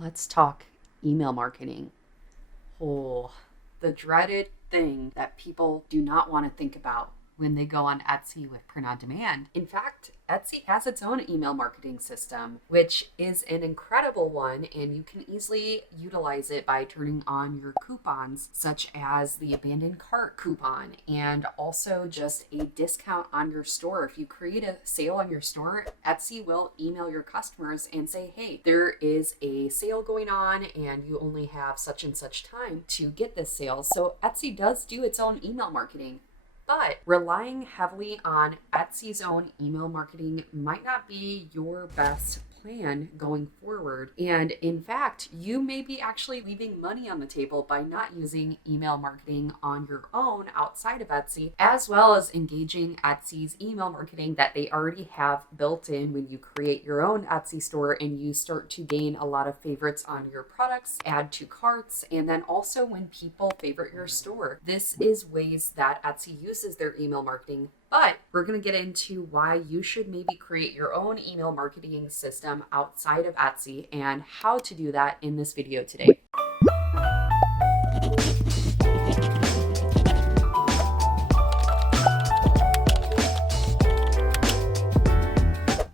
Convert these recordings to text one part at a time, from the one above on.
Let's talk email marketing. Oh, the dreaded thing that people do not want to think about when they go on Etsy with print on demand. In fact, Etsy has its own email marketing system, which is an incredible one, and you can easily utilize it by turning on your coupons, such as the abandoned cart coupon, and also just a discount on your store. If you create a sale on your store, Etsy will email your customers and say, hey, there is a sale going on, and you only have such and such time to get this sale. So Etsy does do its own email marketing. But relying heavily on Etsy's own email marketing might not be your best plan going forward. And in fact, you may be actually leaving money on the table by not using email marketing on your own outside of Etsy, as well as engaging Etsy's email marketing that they already have built in when you create your own Etsy store and you start to gain a lot of favorites on your products, add to carts, and then also when people favorite your store. This is ways that Etsy uses their email marketing. But we're going to get into why you should maybe create your own email marketing system outside of Etsy and how to do that in this video today.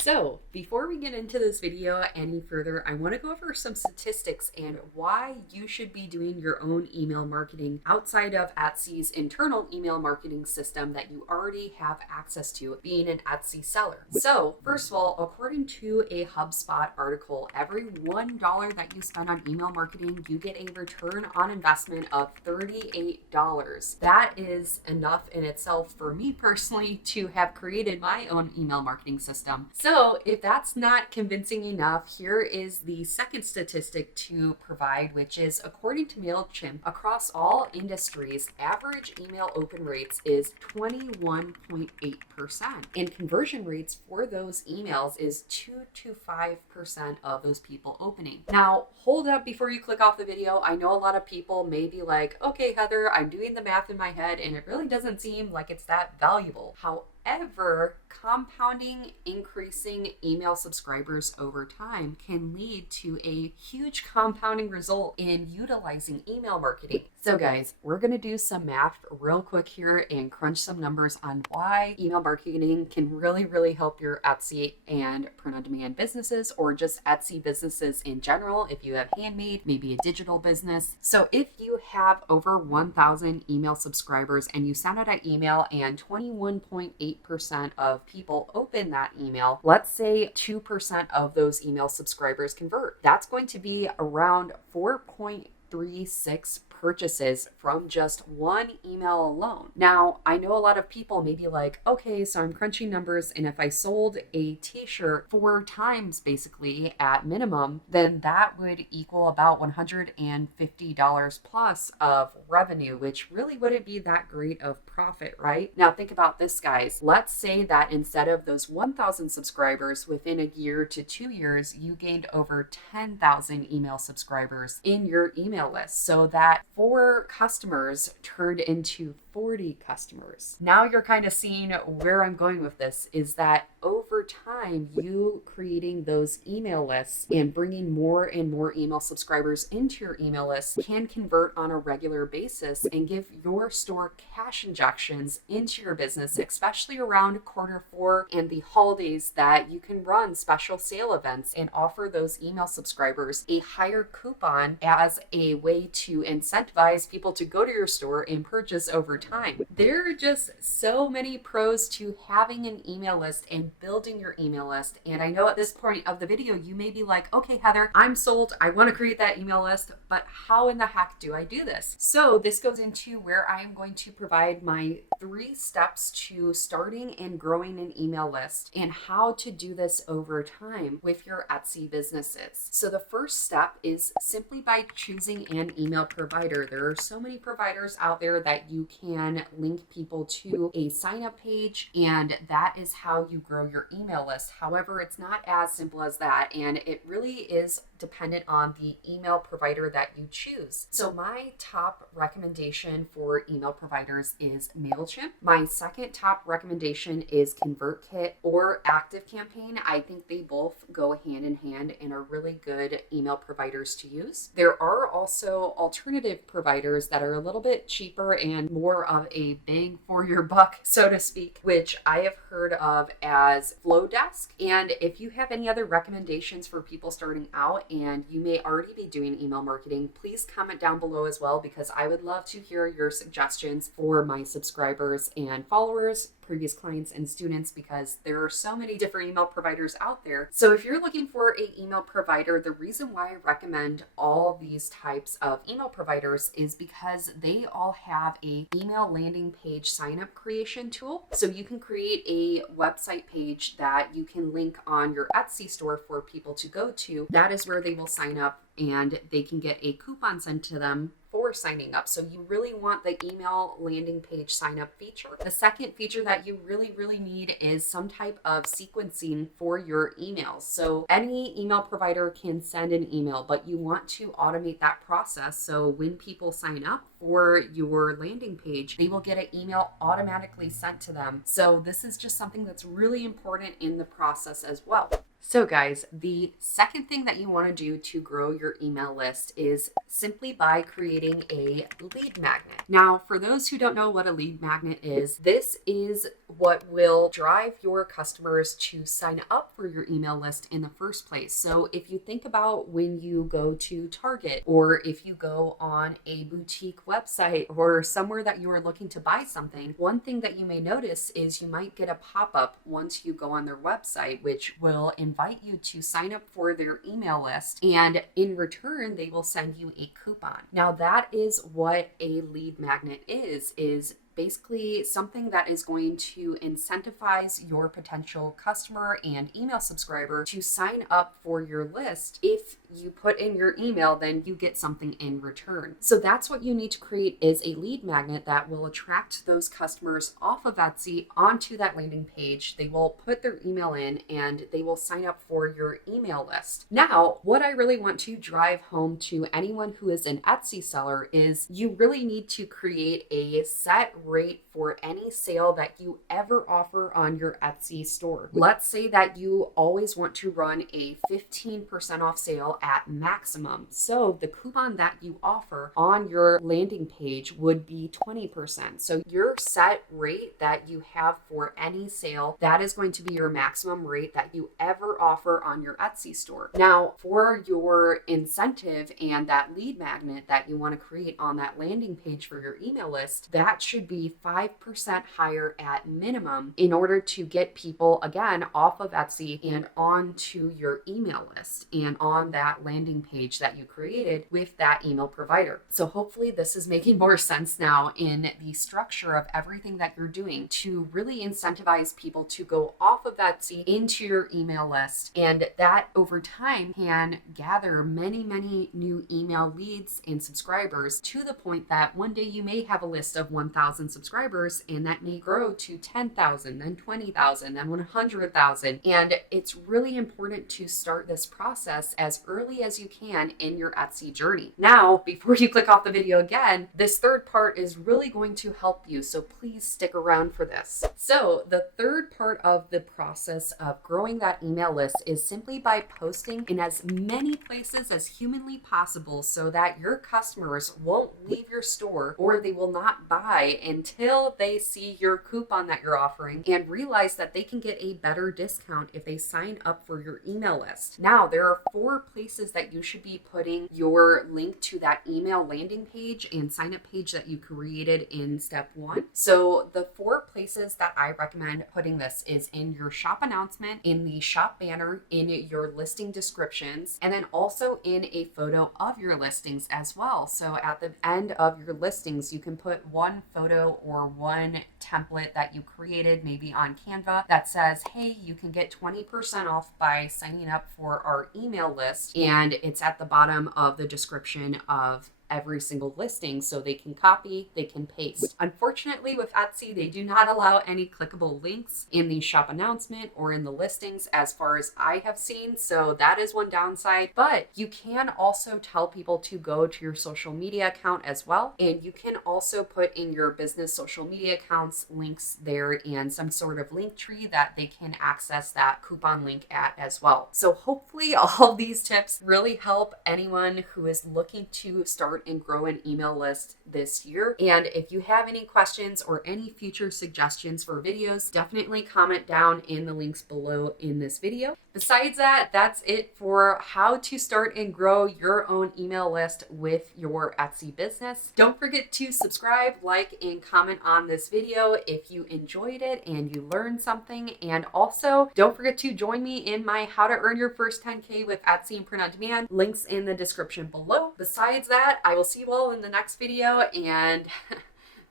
So before we get into this video any further, I want to go over some statistics and why you should be doing your own email marketing outside of Etsy's internal email marketing system that you already have access to being an Etsy seller. So first of all, according to a HubSpot article, every $1 that you spend on email marketing, you get a return on investment of $38. That is enough in itself for me personally to have created my own email marketing system. So if that's not convincing enough, here is the second statistic to provide, which is according to MailChimp, across all industries, average email open rates is 21.8%. And conversion rates for those emails is 2 to 5% of those people opening. Now, hold up before you click off the video. I know a lot of people may be like, okay, Heather, I'm doing the math in my head and it really doesn't seem like it's that valuable. However, compounding increasing email subscribers over time can lead to a huge compounding result in utilizing email marketing. So guys, we're going to do some math real quick here and crunch some numbers on why email marketing can really help your Etsy and print-on-demand businesses, or just Etsy businesses in general if you have handmade, maybe a digital business. So if you have over 1,000 email subscribers and you send out an email and 21.8% of people open that email, let's say 2% of those email subscribers convert. That's going to be around 4.36 purchases from just one email alone. Now, I know a lot of people may be like, okay, so I'm crunching numbers, and if I sold a t-shirt 4 times basically at minimum, then that would equal about $150 plus of revenue, which really wouldn't be that great of profit, right? Now think about this, guys. Let's say that instead of those 1,000 subscribers within a year to 2 years, you gained over 10,000 email subscribers in your email list. So that 4 customers turned into 40 customers. Now you're kind of seeing where I'm going with this, is that over time, you creating those email lists and bringing more and more email subscribers into your email list can convert on a regular basis and give your store cash injections into your business, especially around Q4 and the holidays, that you can run special sale events and offer those email subscribers a higher coupon as a way to incentivize people to go to your store and purchase over time. There are just so many pros to having an email list and building your email list. And I know at this point of the video, you may be like, okay, Heather, I'm sold. I want to create that email list, but how in the heck do I do this? So this goes into where I am going to provide my 3 steps to starting and growing an email list and how to do this over time with your Etsy businesses. So the first step is simply by choosing an email provider. There are so many providers out there that you can can link people to a sign up page, and that is how you grow your email list. However, it's not as simple as that, and it really is dependent on the email provider that you choose. So my top recommendation for email providers is MailChimp. My second top recommendation is ConvertKit or ActiveCampaign. I think they both go hand in hand and are really good email providers to use. There are also alternative providers that are a little bit cheaper and more of a bang for your buck, so to speak, which I have heard of as Flowdesk. And if you have any other recommendations for people starting out and you may already be doing email marketing, please comment down below as well, because I would love to hear your suggestions for my subscribers and followers, previous clients and students, because there are so many different email providers out there. So if you're looking for an email provider, the reason why I recommend all these types of email providers is because they all have a email landing page sign up creation tool. So you can create a website page that you can link on your Etsy store for people to go to. That is where they will sign up and they can get a coupon sent to them for signing up. So you really want the email landing page sign up feature. The second feature that you really need is some type of sequencing for your emails. So any email provider can send an email, but you want to automate that process. So when people sign up for your landing page, they will get an email automatically sent to them. So this is just something that's really important in the process as well. So guys, the second thing that you want to do to grow your email list is simply by creating a lead magnet. Now, for those who don't know what a lead magnet is, this is what will drive your customers to sign up for your email list in the first place. So if you think about when you go to Target, or if you go on a boutique website or somewhere that you are looking to buy something, one thing that you may notice is you might get a pop-up once you go on their website, which will invite you to sign up for their email list, and in return they will send you a coupon. Now that is what a lead magnet is basically something that is going to incentivize your potential customer and email subscriber to sign up for your list. If you put in your email, then you get something in return. So that's what you need to create, is a lead magnet that will attract those customers off of Etsy onto that landing page. They will put their email in and they will sign up for your email list. Now, what I really want to drive home to anyone who is an Etsy seller is you really need to create a set rate for any sale that you ever offer on your Etsy store. Let's say that you always want to run a 15% off sale at maximum. So the coupon that you offer on your landing page would be 20%. So your set rate that you have for any sale, that is going to be your maximum rate that you ever offer on your Etsy store. Now, for your incentive and that lead magnet that you want to create on that landing page for your email list, that should be 5% higher at minimum in order to get people, again, off of Etsy and onto your email list and on that landing page that you created with that email provider. So hopefully this is making more sense now in the structure of everything that you're doing to really incentivize people to go off of Etsy into your email list. And that over time can gather many new email leads and subscribers to the point that one day you may have a list of 1,000 subscribers, and that may grow to 10,000, then 20,000, then 100,000. And it's really important to start this process as early as you can in your Etsy journey. Now, before you click off the video again, this third part is really going to help you, so please stick around for this. So the third part of the process of growing that email list is simply by posting in as many places as humanly possible so that your customers won't leave your store, or they will not buy until they see your coupon that you're offering and realize that they can get a better discount if they sign up for your email list. Now, there are 4 places that you should be putting your link to that email landing page and sign up page that you created in step 1. So the 4 places that I recommend putting this is in your shop announcement, in the shop banner, in your listing descriptions, and then also in a photo of your listings as well. So at the end of your listings, you can put one photo or one template that you created, maybe on Canva, that says, hey, you can get 20% off by signing up for our email list. And it's at the bottom of the description of every single listing so they can copy, they can paste. Unfortunately, with Etsy, they do not allow any clickable links in the shop announcement or in the listings as far as I have seen. So that is one downside, but you can also tell people to go to your social media account as well. And you can also put in your business social media accounts links there and some sort of link tree that they can access that coupon link at as well. So hopefully all these tips really help anyone who is looking to start and grow an email list this year. And if you have any questions or any future suggestions for videos, definitely comment down in the links below in this video. Besides that, that's it for how to start and grow your own email list with your Etsy business. Don't forget to subscribe, like, and comment on this video if you enjoyed it and you learned something. And also, don't forget to join me in my How to Earn Your First 10K with Etsy and Print on Demand. Links in the description below. Besides that, I will see you all in the next video, and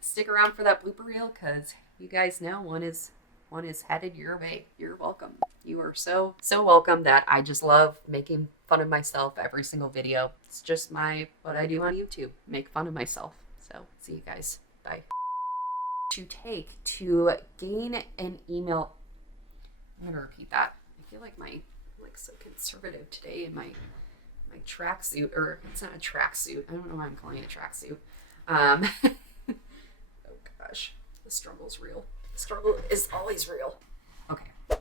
stick around for that blooper reel because you guys know one is headed your way. You're welcome. You are so welcome. That I just love making fun of myself every single video. It's just what I do on YouTube, make fun of myself. So see you guys. Bye. To gain an email. I'm gonna repeat that. I feel like I'm so conservative today in my tracksuit, or it's not a tracksuit. I don't know why I'm calling it a tracksuit. Oh gosh, the struggle's real. The struggle is always real. Okay.